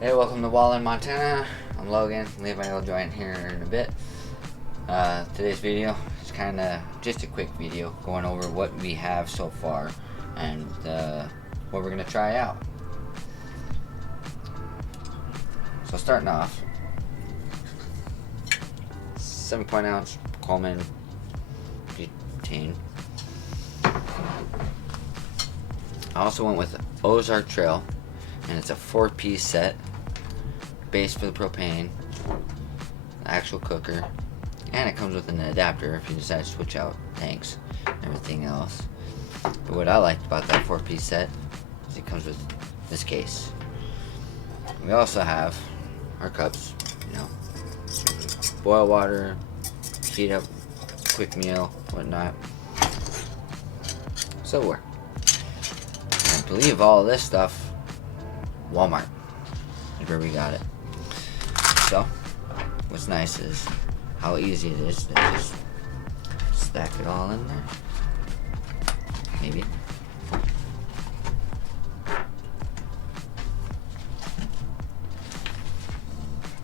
Hey, welcome to Wallen, Montana. I'm Logan. Leave my old joint here in a bit. Today's video is kind of just a quick video going over what we have so far and what we're going to try out. So starting off, 7.0 Coleman butane. I also went with Ozark Trail, and it's a 4-piece set. Base for the propane, the actual cooker, and it comes with an adapter if you decide to switch out tanks and everything else. But what I liked about that 4-piece set is it comes with this case. We also have our cups, boil water, heat up, quick meal, whatnot. Silverware. I believe all of this stuff, Walmart is where we got it. So, what's nice is how easy it is to just stack it all in there. Maybe.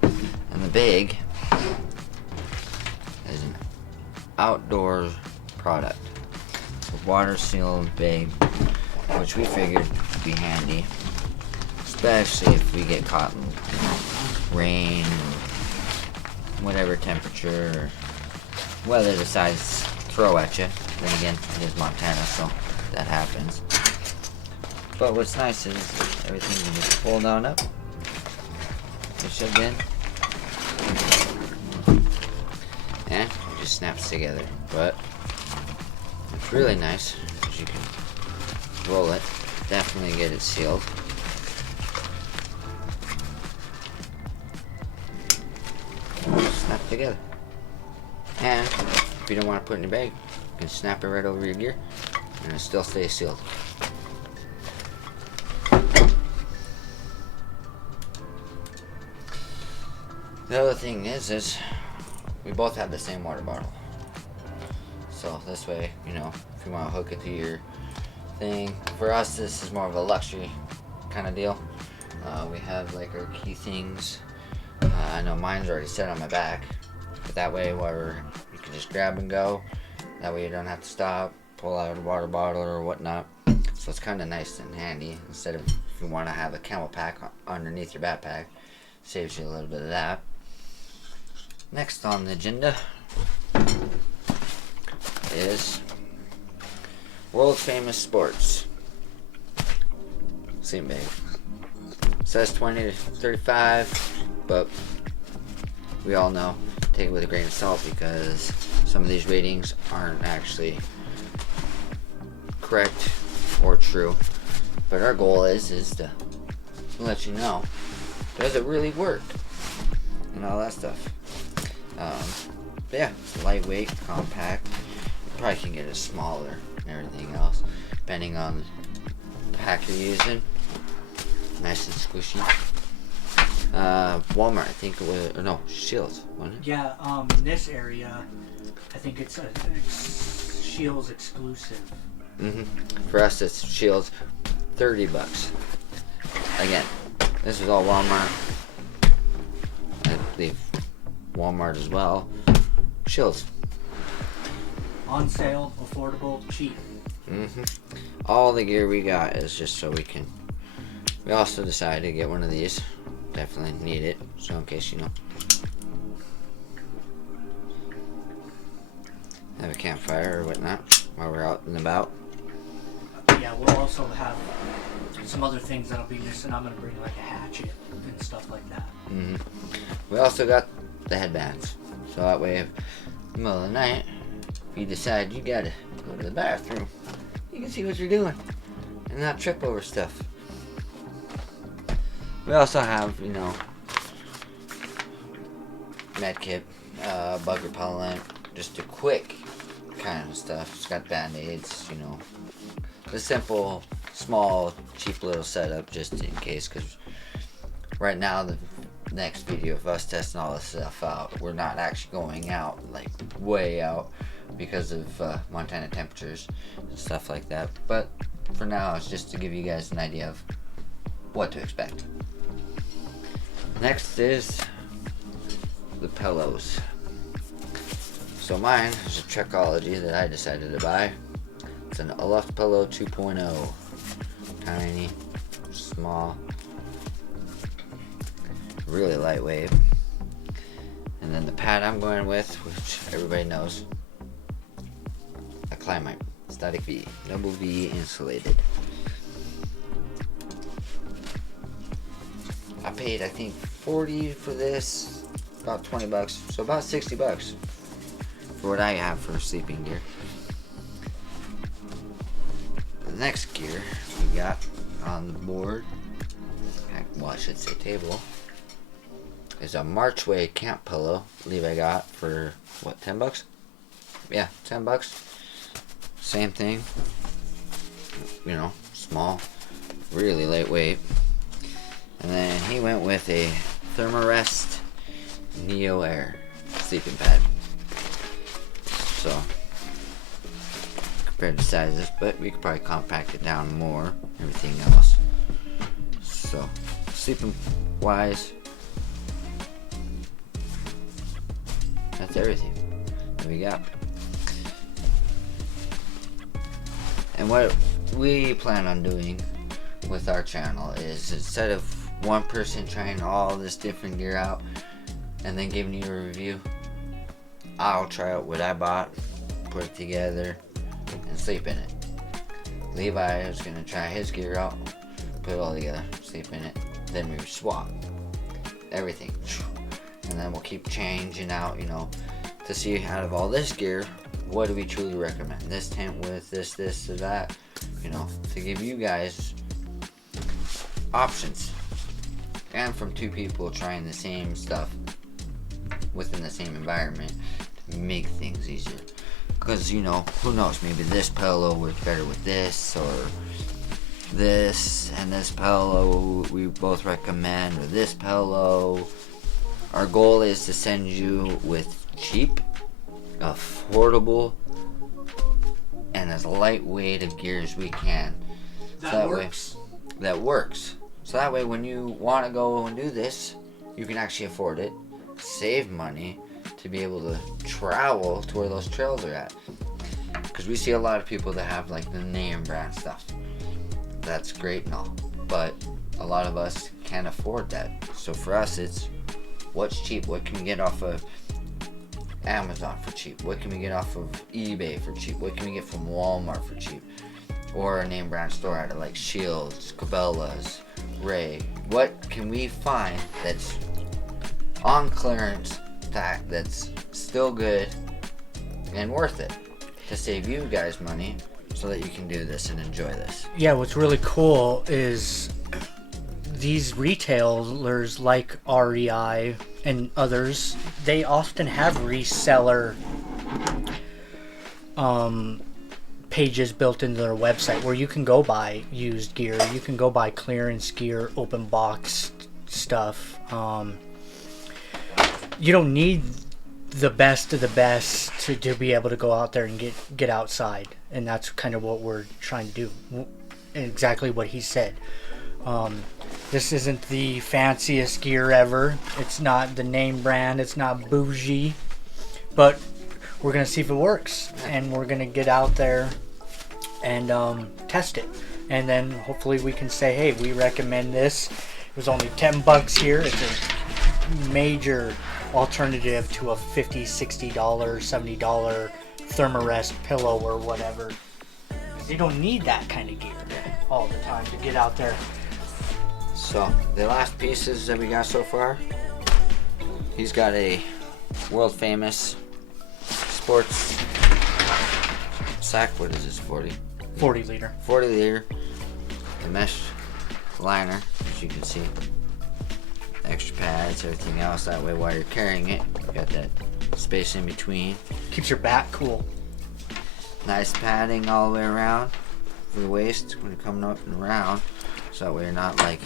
And the bag is an outdoor product. It's a water sealed bag, which we figured would be handy, especially if we get caught in rain, whatever temperature or weather decides to throw at you. Then again, it is Montana, so that happens. But what's nice is everything can just fold on up, push it in, and it just snaps together. But it's really nice because you can roll it, definitely get it sealed. Snap together. And if you don't want to put it in your bag, you can snap it right over your gear and it still stays sealed. The other thing is we both have the same water bottle. So this way, if you want to hook it to your thing. For us, this is more of a luxury kind of deal. We have like our key things. I know mine's already set on my back, but that way, whatever, you can just grab and go. That way you don't have to stop, pull out a water bottle or whatnot. So it's kind of nice and handy. Instead of if you want to have a camel pack underneath your backpack, saves you a little bit of that. Next on the agenda is World Famous Sports sleeping bag. Says 20 to 35, but we all know, take it with a grain of salt because some of these ratings aren't actually correct or true. But our goal is to let you know, does it really work and all that stuff. But yeah, it's lightweight, compact. You probably can get it smaller and everything else, depending on the pack you're using. Nice and squishy. Walmart, I think it was, or no, Shields, wasn't it? Yeah, in this area, I think it's a Shields exclusive. For us, it's Shields, $30. Again, this is all Walmart. I believe Walmart as well. Shields. On sale, affordable, cheap. All the gear we got is just so we can. We also decided to get one of these. Definitely need it, so in case have a campfire or whatnot while we're out and about. Yeah, we'll also have some other things that'll be missing. I'm gonna bring like a hatchet and stuff like that. We also got the headbands, so that way, if in the middle of the night, if you decide you gotta go to the bathroom, you can see what you're doing and not trip over stuff. We also have, med kit, bug repellent, just a quick kind of stuff. It's got band-aids, the simple, small, cheap little setup just in case, because right now the next video of us testing all this stuff out, we're not actually going out, like way out, because of Montana temperatures and stuff like that. But for now, it's just to give you guys an idea of what to expect. Next is the pillows. So mine is a Trekology that I decided to buy. It's an Aloft Pillow 2.0. Tiny, small, really lightweight. And then the pad I'm going with, which everybody knows, a Climate Static V, double V insulated. I paid, I think, $40 for this, about $20, so about $60 for what I have for sleeping gear. The next gear we got on the board, well, I should say table, is a Marchway camp pillow. I believe I got for what, $10? Yeah, $10. Same thing. You know, small, really lightweight. And then he went with a Thermarest Neo Air sleeping pad. So compared to sizes, but we could probably compact it down more. Everything else. So sleeping wise, that's everything that we got. And what we plan on doing with our channel is, instead of one person trying all this different gear out and then giving you a review, I'll try out what I bought, put it together, and sleep in it. Levi is going to try his gear out, put it all together, sleep in it, then we swap everything. And then we'll keep changing out, you know, to see out of all this gear, what do we truly recommend? This tent with this, or that, you know, to give you guys options. And from two people trying the same stuff within the same environment to make things easier. Because, you know, who knows, maybe this pillow works better with this, or this and this pillow we both recommend, or this pillow. Our goal is to send you with cheap, affordable, and as lightweight of gear as we can. That works. That works. So that way when you want to go and do this, you can actually afford it, save money to be able to travel to where those trails are at. Because we see a lot of people that have like the name brand stuff. That's great and all, but a lot of us can't afford that. So for us, it's what's cheap, what can we get off of Amazon for cheap, what can we get off of eBay for cheap, what can we get from Walmart for cheap, or a name brand store at it like Shields, Cabela's, Ray. What can we find that's on clearance, that's still good and worth it to save you guys money so that you can do this and enjoy this. Yeah, what's really cool is these retailers like REI and others, they often have reseller pages built into their website where you can go buy used gear, you can go buy clearance gear, open box stuff. You don't need the best of the best to be able to go out there and get outside, and that's kind of what we're trying to do. Exactly what he said. This isn't the fanciest gear ever. It's not the name brand. It's not bougie, but we're gonna see if it works, and we're gonna get out there and test it, and then hopefully we can say, hey, we recommend this. It was only $10 here. It's a major alternative to a $50, $60, $70 Thermarest pillow or whatever. You don't need that kind of gear all the time to get out there. So the last pieces that we got so far, he's got a world famous sports sack. What is this, 40 liter. 40 liter, the mesh liner, as you can see, extra pads, everything else. That way while you're carrying it, you got that space in between. Keeps your back cool. Nice padding all the way around for the waist when you're coming up and around, so that way you're not like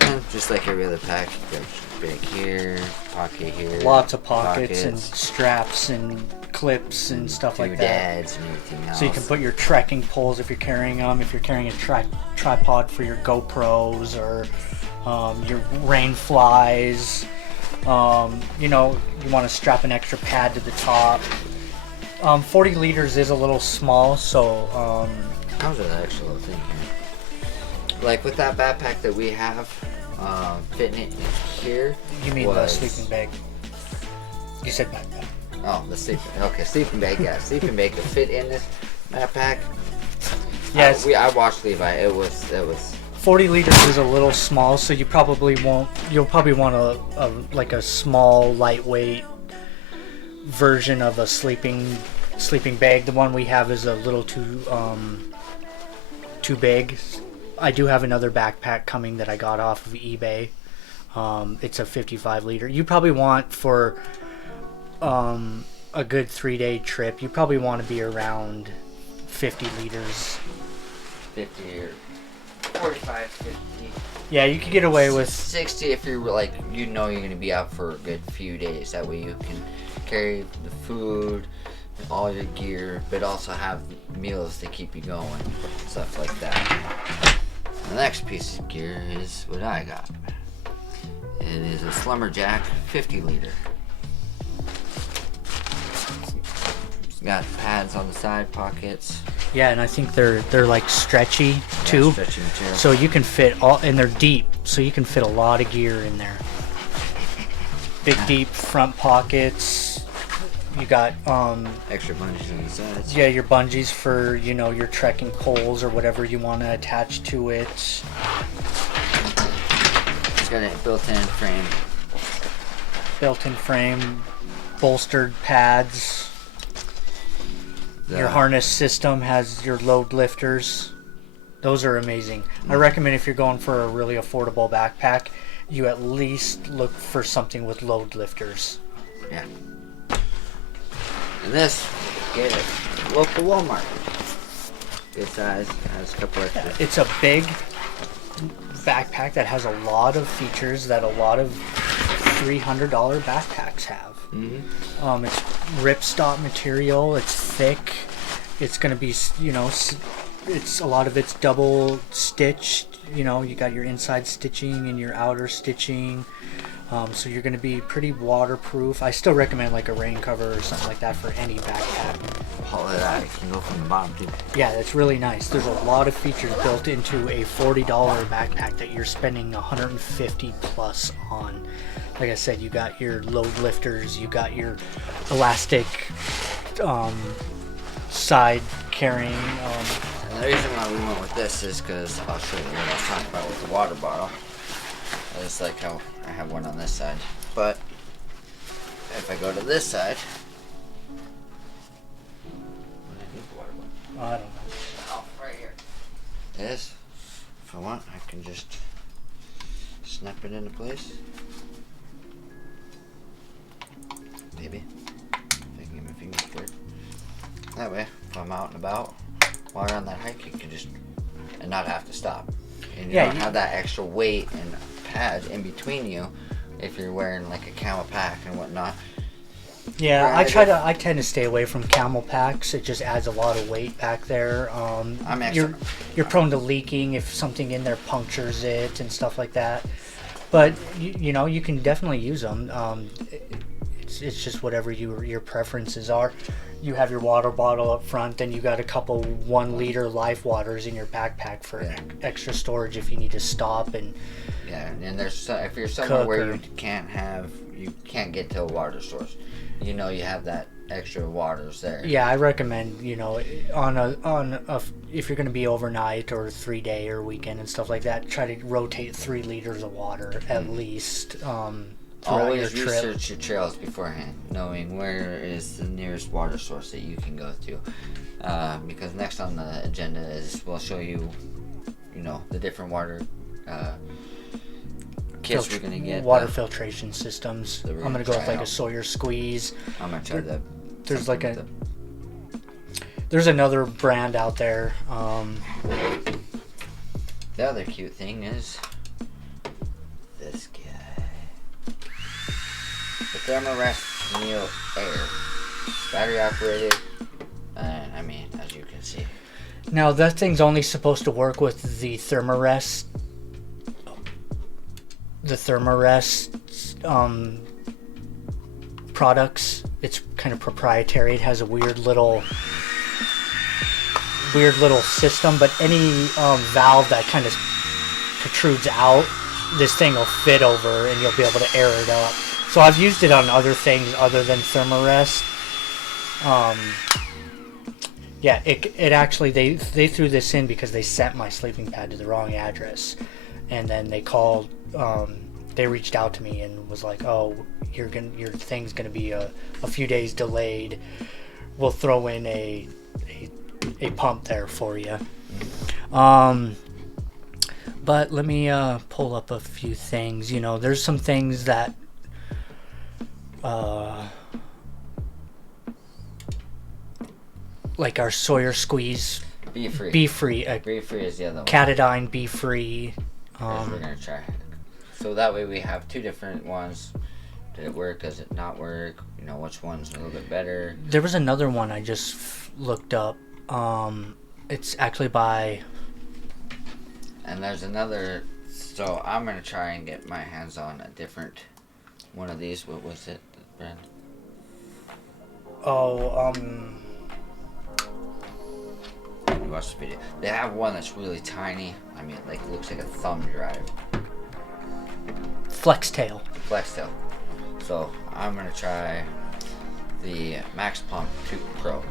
and just like every other pack, you got big here, pocket here, Lots of pockets and straps and clips and stuff like that. Doodads and everything else. So you can put your trekking poles if you're carrying them, if you're carrying a tripod for your GoPros or your rain flies. You know, you want to strap an extra pad to the top. 40 liters is a little small, so... How's an actual thing here? Like with that backpack that we have, fitting it here. You mean the sleeping bag? You said backpack. Oh, the sleeping bag. Yeah, sleeping bag to fit in this backpack. Yes. I watched Levi. It was 40 liters is a little small, so you probably won't. You'll probably want a small, lightweight version of a sleeping bag. The one we have is a little too big. I do have another backpack coming that I got off of eBay. It's a 55 liter. You probably want for a good 3-day trip. You probably want to be around 50 liters. 50 or 45, 50. Yeah, you could get away with 60 if you're like, you know, you're gonna be out for a good few days. That way you can carry the food, all your gear, but also have meals to keep you going, stuff like that. The next piece of gear is what I got. It is a Slumberjack 50 liter. It's got pads on the side pockets. Yeah, and I think they're like stretchy too. Yeah, stretchy material. So you can fit all, and they're deep, so you can fit a lot of gear in there. Big deep front pockets. You got extra bungees on the sides. yeah, your bungees for, you know, your trekking poles or whatever you want to attach to it. It's got a Built-in frame, bolstered pads. Your harness system has your load lifters. Those are amazing. I recommend if you're going for a really affordable backpack, you at least look for something with load lifters. Yeah. And this, get it, local Walmart. Good size, has a couple extra. It's a big backpack that has a lot of features that a lot of $300 backpacks have. Mm-hmm. It's ripstop material. It's thick. It's going to be, you know, it's a lot of it's double stitched. You know, you got your inside stitching and your outer stitching. So you're going to be pretty waterproof. I still recommend like a rain cover or something like that for any backpack. All of that can go from the bottom too. Yeah, it's really nice. There's a lot of features built into a $40 backpack that you're spending $150 plus on. Like I said, you got your load lifters, you got your elastic side carrying. And the reason why we went with this is because I'll show you what I was talking about with the water bottle. I just like how I have one on this side. But if I go to this side, what do I need the water bottle? I don't know. Oh, right here. This, if I want, I can just snap it into place. Maybe. If I can get my fingers for it. That way, if I'm out and about, while you're on that hike, you can just, and not have to stop. And you don't have that extra weight and pad in between you if you're wearing like a camel pack and whatnot. Yeah, I tend to stay away from camel packs. It just adds a lot of weight back there. You're prone to leaking if something in there punctures it and stuff like that. But you know, you can definitely use them. It's just whatever your preferences are. You have your water bottle up front, then you got a couple 1 liter life waters in your backpack for extra storage if you need to stop and and there's if you're somewhere where you can't get to a water source, you know, you have that extra waters there. Yeah, I recommend, you know, if you're going to be overnight or 3-day or weekend and stuff like that, try to rotate 3 liters of water at least. Always research your trails beforehand, knowing where is the nearest water source that you can go to. Because next on the agenda is we'll show you, you know, the different water kits we're gonna get. Water filtration systems. I'm gonna go with like a Sawyer Squeeze. I'm gonna try that. There's like there's another brand out there. The other cute thing is this guy. The Thermarest Neo Air battery operated, and I mean, as you can see. Now that thing's only supposed to work with the Thermarest. The Thermarest products. It's kind of proprietary. It has a weird little system, but any valve that kind of protrudes out, this thing will fit over and you'll be able to air it up. So I've used it on other things other than Thermarest. Yeah, it actually, they threw this in because they sent my sleeping pad to the wrong address, and then they called, they reached out to me and was like, oh, your thing's gonna be a few days delayed. We'll throw in a pump there for you. But let me pull up a few things. You know, there's some things that like our Sawyer Squeeze. Be free. Be free. Be free is the other one. Katadyn Be Free. We're gonna try. So that way we have two different ones. Did it work? Does it not work? You know, which one's a little bit better? There was another one I just looked up. It's actually by. And there's another. So I'm gonna try and get my hands on a different one of these. What was it, brand? Oh, You watch the video. They have one that's really tiny. I mean, like looks like a thumb drive. Flextail. Flextail. So I'm gonna try the Max Pump 2 Pro.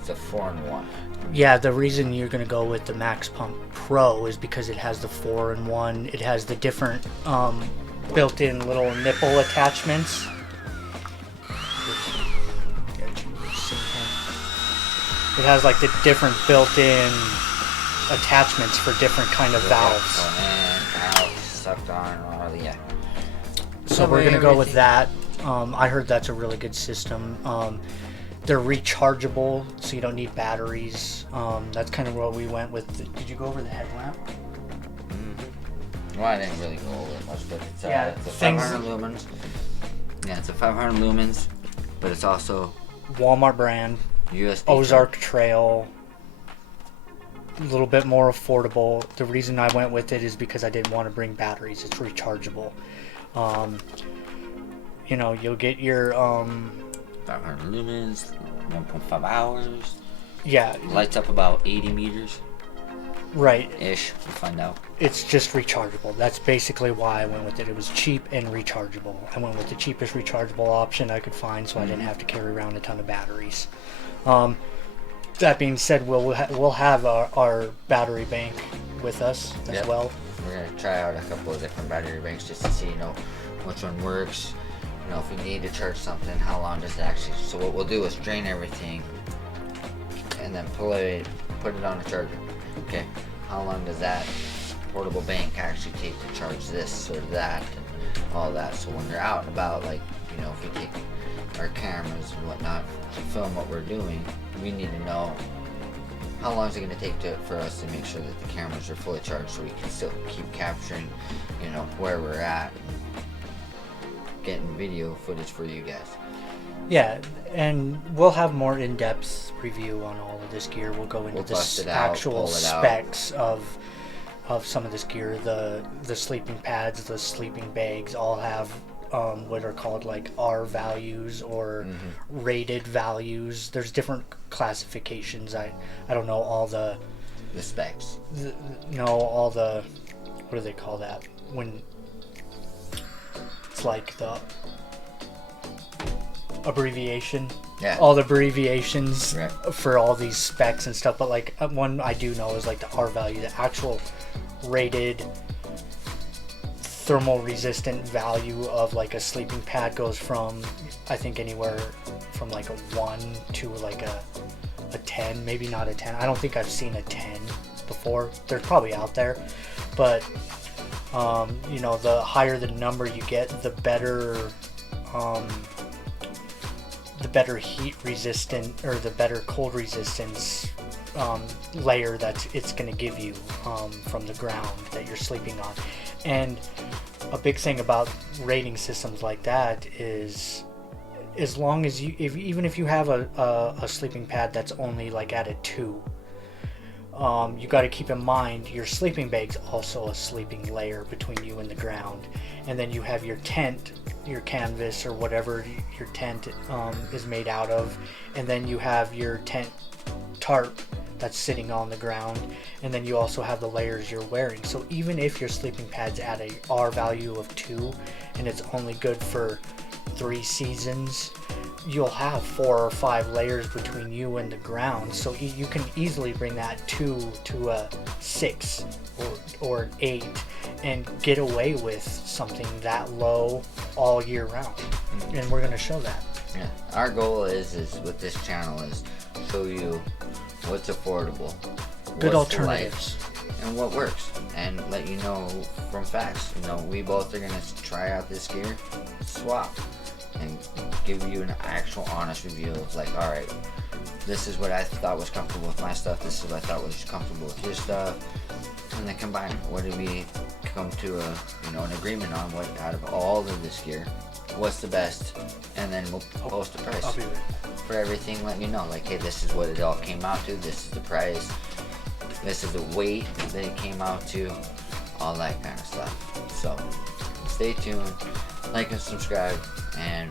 It's a 4-in-1. Yeah, the reason you're gonna go with the Max Pump Pro is because it has the 4-in-1. It has the different built-in little nipple attachments. It has like the different built-in attachments for different kind of valves. Going in, out, sucked on, yeah. So we're gonna go with that. I heard that's a really good system. They're rechargeable, so you don't need batteries. That's kind of what we went with. Did you go over the headlamp? Well, I didn't really go over it much, but it's, Yeah, it's a 500 lumens. Yeah, it's a 500 lumens, but it's also Walmart brand, USB. Ozark Trail. A little bit more affordable. The reason I went with it is because I didn't want to bring batteries. It's rechargeable. You know, you'll get your 500 lumens, 1.5 hours. Yeah. Lights up about 80 meters. Right. Ish. We'll find out. It's just rechargeable. That's basically why I went with it. It was cheap and rechargeable. I went with the cheapest rechargeable option I could find, so I didn't have to carry around a ton of batteries. That being said, we'll have our battery bank with us as well. We're gonna try out a couple of different battery banks just to see, you know, which one works. You know, if we need to charge something, how long does it actually? So what we'll do is drain everything, and then put it on a charger. Okay, how long does that portable bank actually take to charge this or that and all that? So when you're out and about, like, you know, if we take our cameras and whatnot to film what we're doing, we need to know how long is it going to take for us to make sure that the cameras are fully charged, so we can still keep capturing, you know, where we're at, and getting video footage for you guys. Yeah, and we'll have more in-depth review on all of this gear. We'll go into the actual specs of some of this gear. The sleeping pads, the sleeping bags all have what are called like R values or rated values. There's different classifications. I don't know all the specs. All the, what do they call that? When it's like the abbreviation. Yeah. All the abbreviations right. For all these specs and stuff. But like one I do know is like the R value, the actual rated thermal resistant value of like a sleeping pad goes from, I think, anywhere from like a 1 to like a 10, maybe not a 10. I don't think I've seen a 10 before. They're probably out there, but you know, the higher the number you get, the better heat resistant or the better cold resistance layer that it's going to give you from the ground that you're sleeping on. And a big thing about rating systems like that is as long as you, even if you have a sleeping pad that's only like at a 2, you got to keep in mind your sleeping bag's also a sleeping layer between you and the ground, and then you have your tent, your canvas or whatever your tent is made out of, and then you have your tent tarp that's sitting on the ground, and then you also have the layers you're wearing. So even if your sleeping pad's at a R value of 2 and it's only good for 3 seasons, you'll have 4 or 5 layers between you and the ground. So you can easily bring that 2 to a 6 or an 8 and get away with something that low all year round. And we're going to show that. Yeah, our goal is with this channel is show you what's affordable, Good what's alternatives, and what works, and let you know from facts. You know, we both are gonna try out this gear, swap, and give you an actual honest review of like, all right, this is what I thought was comfortable with my stuff. This is what I thought was comfortable with your stuff, and then combine it. What did we come to an agreement on? What out of all of this gear, what's the best? And then we'll post a price I'll be right back. for everything, letting you know, like, hey, this is what it all came out to, this is the price, this is the weight that it came out to, all that kind of stuff. So stay tuned, like and subscribe, and